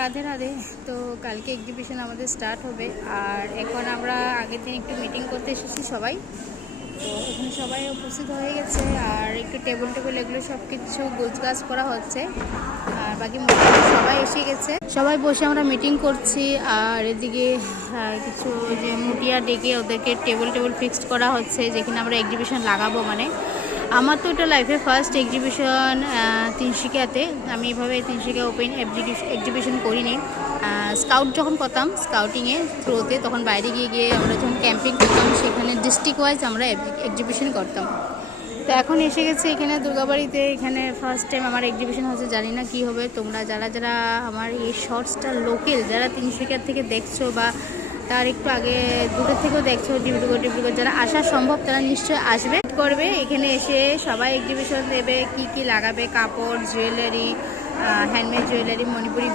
রাধে রাধে। তো কালকে এক্সিবিশন আমাদের স্টার্ট হবে, আর এখন আমরা আগের দিন একটু মিটিং করতে এসেছি সবাই। তো এখানে সবাই উপস্থিত হয়ে গেছে, আর একটু টেবিল টেবিল এগুলো সব কিছু গোছগাছ করা হচ্ছে, আর বাকি মোটামুটি সবাই এসে গেছে। সবাই বসে আমরা মিটিং করছি, আর এদিকে কিছু যে মুটিয়া ডেকে ওদেরকে টেবিল টেবিল ফিক্সড করা হচ্ছে, যেখানে আমরা এক্সিবিশন লাগাবো। মানে আমার তো এটা লাইফে ফার্স্ট এক্সিবিশন তিনশিকাতে। আমি এভাবে তিনশিকা ওপেন এক্সিবিশন করিনি। স্কাউট যখন করতাম, স্কাউটিংয়ে থ্রোতে, তখন বাইরে গিয়ে গিয়ে আমরা যখন ক্যাম্পিং করতাম, সেখানে ডিস্ট্রিক্ট ওয়াইজ আমরা এক্সিবিশন করতাম। তো এখন এসে গেছে এখানে দুর্গাবাড়িতে। এখানে ফার্স্ট টাইম আমার এক্সিবিশন হচ্ছে, জানি না কী হবে। তোমরা যারা যারা আমার এই শর্টসটা লোকেল, যারা তিনশিকার থেকে দেখছো বা তার একটু আগে দূরের থেকেও দেখছো, ডিব্রুগড় যারা আসা সম্ভব তারা নিশ্চয়ই আসবে করবে। এখানে এসে সবাই এক্সিবিশন দেবে, কি কি লাগাবে, কাপড়, jewellery, handmade jewellery, Manipuri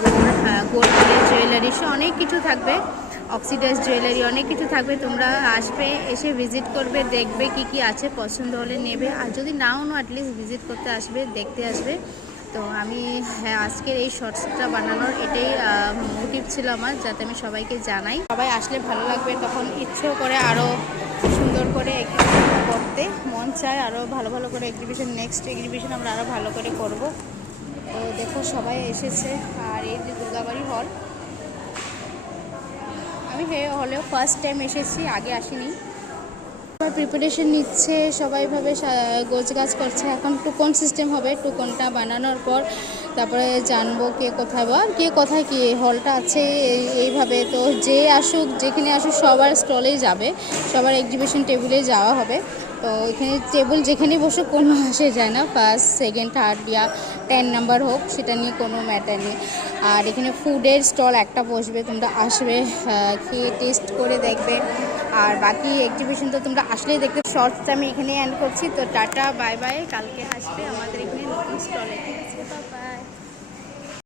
gold jewellery, সে অনেক কিছু থাকবে, অক্সিডাইজ জুয়েলারি, অনেক কিছু থাকবে। তোমরা আসবে, এসে ভিজিট করবে, দেখবে কি কি আছে, পছন্দ হলে নেবে, আর যদি নাও অ্যাটলিস্ট ভিজিট করতে আসবে, দেখতে আসবে। তো আমি আজকের এই শর্টসটা বানানোর এটাই মোটিভ ছিল আমার, যাতে আমি সবাইকে জানাই। সবাই আসলে ভালো লাগবে, তখন ইচ্ছেও করে আরও সুন্দর করে করতে মন চায়, আরও ভালো ভালো করে এক্সিবিশন, নেক্সট এক্সিবিশন আমরা আরও ভালো করে করব। তো দেখো সবাই এসেছে। আর এই যে দুর্গাবাড়ি হল, আমি হলেও ফার্স্ট টাইম এসেছি, আগে আসিনি। সবাই প্রিপারেশন নিচ্ছে, সবাইভাবে গোছগাছ করছে। এখন টুকন সিস্টেম হবে, টুকনটা বানানোর পর তারপরে জানবো কে কোথায়, বা কে কোথায় কি হলটা আছে এইভাবে। তো যে আসুক, যেখানে আসুক, সবার স্টলেই যাবে, সবার এক্সিবিশন টেবিলে যাওয়া হবে। তো এখানে টেবিল যেখানে বসে কোনো আসে যায় না, ফার্স্ট সেকেন্ড থার্ড বা 10 নাম্বার হোক, সেটা নিয়ে কোনো ম্যাটার নেই। আর এখানে ফুডের স্টল একটা বসবে, তোমরা আসবে, খেয়ে টেস্ট করে দেখবে। আর বাকি এক্সিবিশন তো তোমরা আসলেই দেখবে। শর্টসটা আমি এখানে এন্ড করছি। তো টাটা, বাই বাই, কালকে আসবে আমাদের এখানে নতুন স্টলে। ঠিক আছে, বাই বাই।